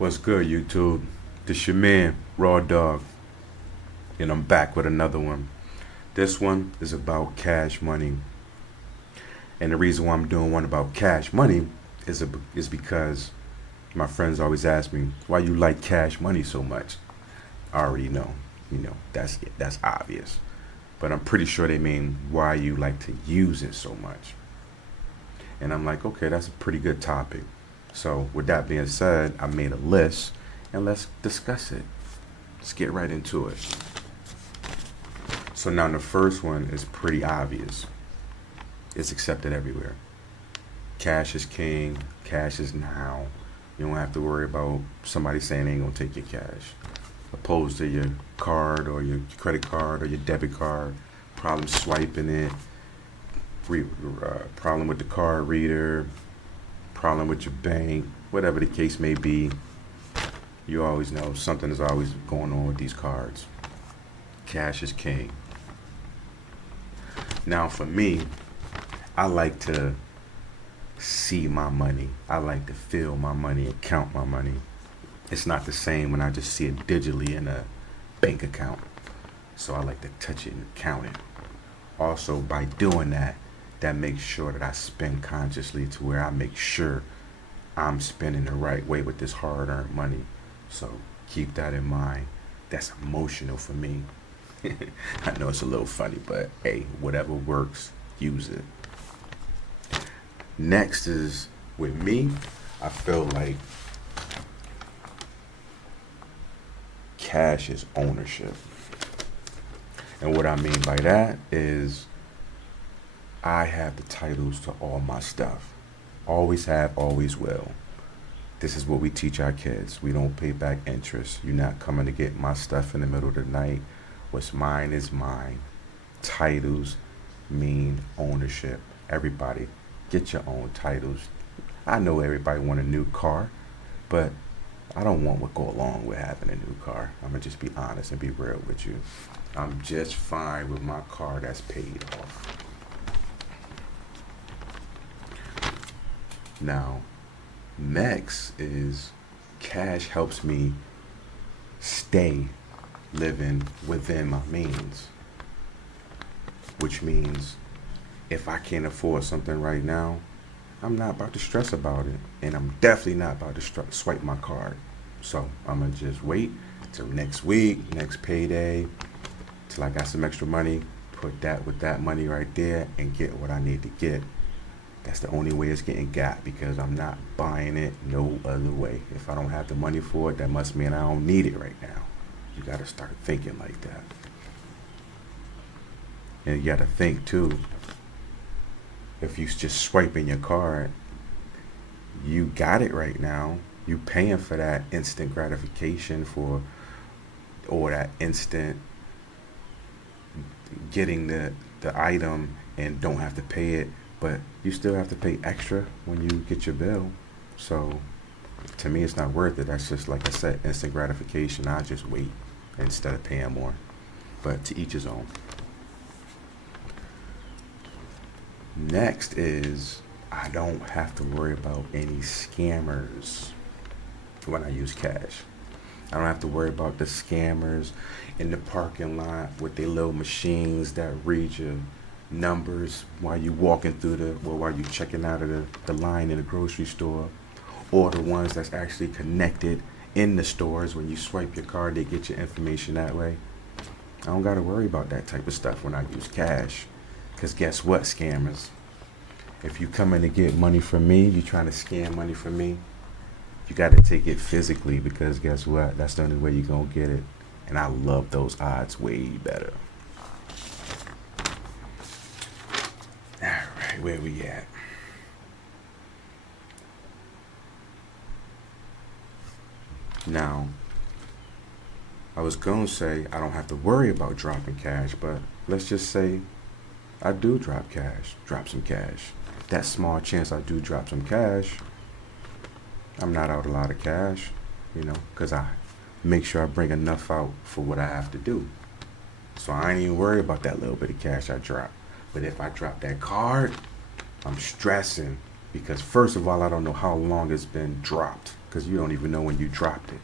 What's good, YouTube? This your man, Raw Dog, and I'm back with another one. This one is about cash money, and the reason why I'm doing one about cash money is because my friends always ask me why you like cash money so much. I already know, that's obvious, but I'm pretty sure they mean why you like to use it so much. And I'm like, okay, that's a pretty good topic. So with that being said, I made a list and let's discuss it. Let's get right into it. So now the first one is pretty obvious. It's accepted everywhere. Cash is king. Cash is now. You don't have to worry about somebody saying they ain't gonna take your cash. Opposed to your card or your credit card or your debit card. Problem swiping it. Problem with the card reader. Problem with your bank. Whatever the case may be. You always know something is always going on with these cards. Cash is king. Now for me, I like to see my money. I like to feel my money and count my money. It's not the same when I just see it digitally in a bank account. So I like to touch it and count it. Also, by doing that, that makes sure that I spend consciously to where I make sure I'm spending the right way with this hard-earned money. So keep that in mind. That's emotional for me. I know it's a little funny, but hey, whatever works, use it. Next is with me, I feel like cash is ownership. And what I mean by that is I have the titles to all my stuff. Always have, always will. This is what we teach our kids. We don't pay back interest. You're not coming to get my stuff in the middle of the night. What's mine is mine. Titles mean ownership. Everybody, get your own titles. I know everybody want a new car, but I don't want what go along with having a new car. I'm going to just be honest and be real with you. I'm just fine with my car that's paid off. Now, next is cash helps me stay living within my means, which means if I can't afford something right now, I'm not about to stress about it, and I'm definitely not about to swipe my card. So I'm gonna just wait till next week, next payday, till I got some extra money, put that with that money right there and get what I need to get. That's the only way it's getting got, because I'm not buying it no other way. If I don't have the money for it, that must mean I don't need it right now. You gotta start thinking like that. And you gotta think too, if you just swiping your card, you got it right now. You paying for that instant gratification or that instant getting the item and don't have to pay it. But you still have to pay extra when you get your bill. So to me, it's not worth it. That's just, like I said, instant gratification. I just wait instead of paying more. But to each his own. Next is I don't have to worry about any scammers when I use cash. I don't have to worry about the scammers in the parking lot with their little machines that read your numbers while you walking through while you checking out of the line in the grocery store, or the ones that's actually connected in the stores. When you swipe your card, they get your information that way. I don't got to worry about that type of stuff when I use cash, because guess what, scammers, if you come in to get money from me, you trying to scam money from me, you got to take it physically, because guess what, that's the only way you're gonna get it. And I love those odds way better. Alright, where we at? Now, I was going to say I don't have to worry about dropping cash, but let's just say I do drop some cash. That small chance I do drop some cash, I'm not out a lot of cash, because I make sure I bring enough out for what I have to do. So I ain't even worry about that little bit of cash I drop. But if I drop that card, I'm stressing, because first of all, I don't know how long it's been dropped. because you don't even know when you dropped it.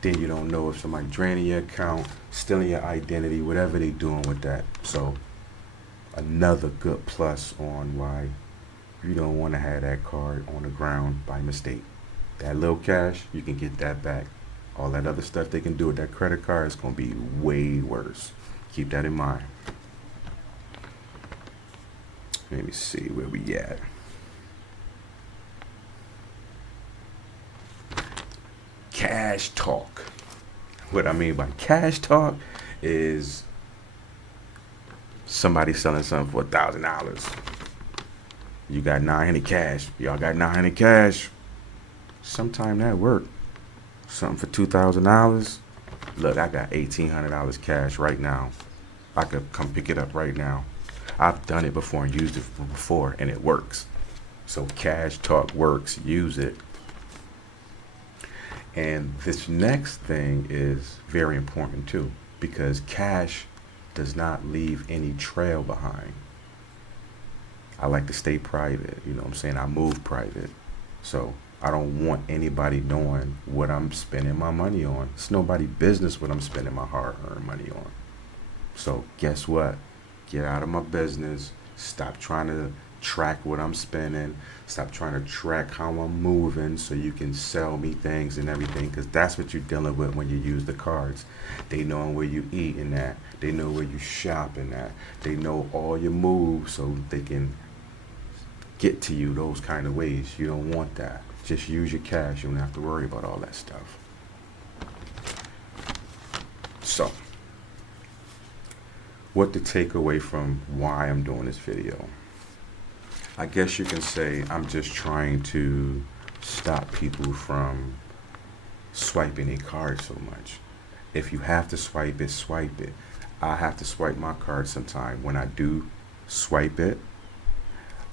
Then you don't know if somebody draining your account, stealing your identity, whatever they doing with that. So another good plus on why you don't want to have that card on the ground by mistake. That little cash, you can get that back. All that other stuff they can do with that credit card is going to be way worse. Keep that in mind. Let me see where we at. Cash talk. What I mean by cash talk is somebody selling something for $1,000. You got 900 cash. Y'all got 900 cash. Sometime that work. Something for $2,000. Look, I got $1,800 cash right now. I could come pick it up right now. I've done it before and used it before, and it works. So cash talk works. Use it. And this next thing is very important too, because cash does not leave any trail behind. I like to stay private, you know what I'm saying? I move private. So I don't want anybody knowing what I'm spending my money on. It's nobody's business what I'm spending my hard-earned money on. So guess what? Get out of my business. Stop trying to track what I'm spending. Stop trying to track how I'm moving so you can sell me things and everything, because that's what you're dealing with when you use the cards. They know where you eating at. They know where you shopping at. They know all your moves so they can get to you those kind of ways. You don't want that. Just use your cash. You don't have to worry about all that stuff. So, what to take away from why I'm doing this video? I guess you can say I'm just trying to stop people from swiping a card so much. If you have to swipe it, swipe it. I have to swipe my card sometime. When I do swipe it,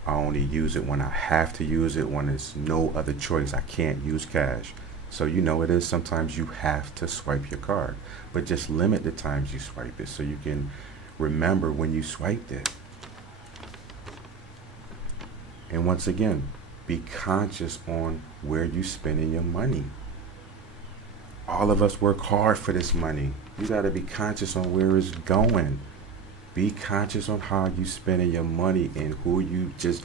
I only use it when I have to use it, when there's no other choice. I can't use cash. So you know it is sometimes you have to swipe your card, but just limit the times you swipe it so you can remember when you swiped it. And once again, be conscious on where you're spending your money. All of us work hard for this money. You got to be conscious on where it's going. Be conscious on how you spending your money and who you just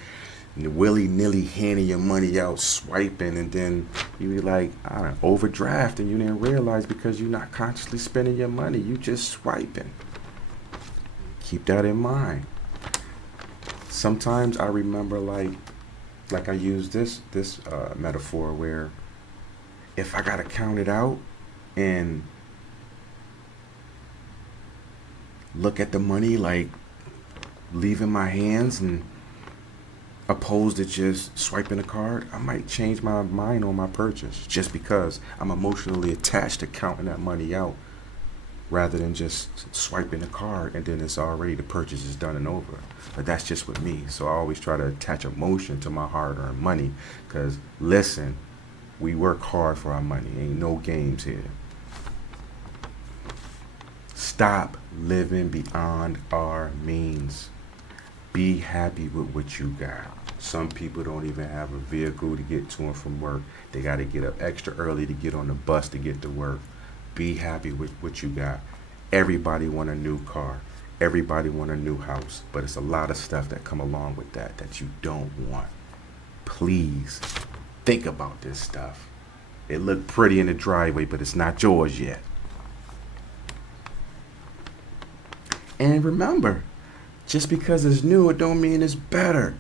willy-nilly handing your money out, swiping, and then you be like, I don't know, overdraft, and you didn't realize because you're not consciously spending your money. You just swiping. Keep that in mind. Sometimes I remember like I use this metaphor where if I gotta count it out and look at the money like leaving my hands and opposed to just swiping a card, I might change my mind on my purchase just because I'm emotionally attached to counting that money out rather than just swiping the card and then it's already, the purchase is done and over. But that's just with me. So I always try to attach emotion to my hard-earned money because, listen, we work hard for our money. Ain't no games here. Stop living beyond our means. Be happy with what you got. Some people don't even have a vehicle to get to and from work. They got to get up extra early to get on the bus to get to work. Be happy with what you got. Everybody want a new car. Everybody want a new house. But it's a lot of stuff that come along with that you don't want. Please think about this stuff. It look pretty in the driveway, but it's not yours yet. And remember, just because it's new, it don't mean it's better.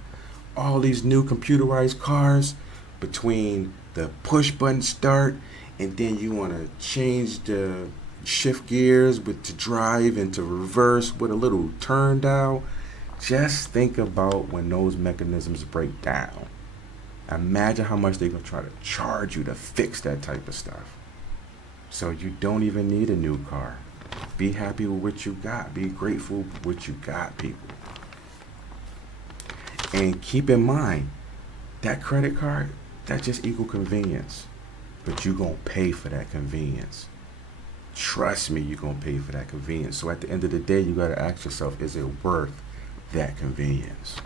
All these new computerized cars, between the push button start and then you want to change the shift gears to drive and to reverse with a little turn dial. Just think about when those mechanisms break down. Imagine how much they're going to try to charge you to fix that type of stuff. So you don't even need a new car. Be happy with what you got. Be grateful with what you got, people. And keep in mind, that credit card, that just equal convenience. But you're going to pay for that convenience. Trust me, you're going to pay for that convenience. So at the end of the day, you got to ask yourself, is it worth that convenience?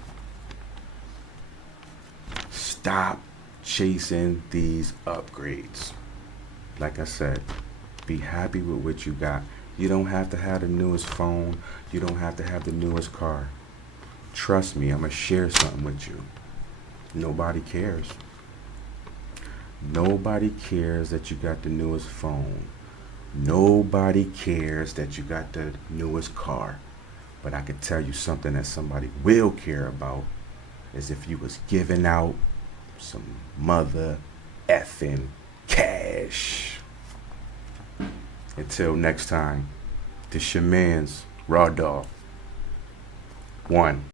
Stop chasing these upgrades. Like I said, be happy with what you got. You don't have to have the newest phone. You don't have to have the newest car. Trust me, I'm going to share something with you. Nobody cares. Nobody cares that you got the newest phone. Nobody cares that you got the newest car. But I can tell you something that somebody will care about is if you was giving out some mother effing cash. Until next time, this your man's Raw Dog. One.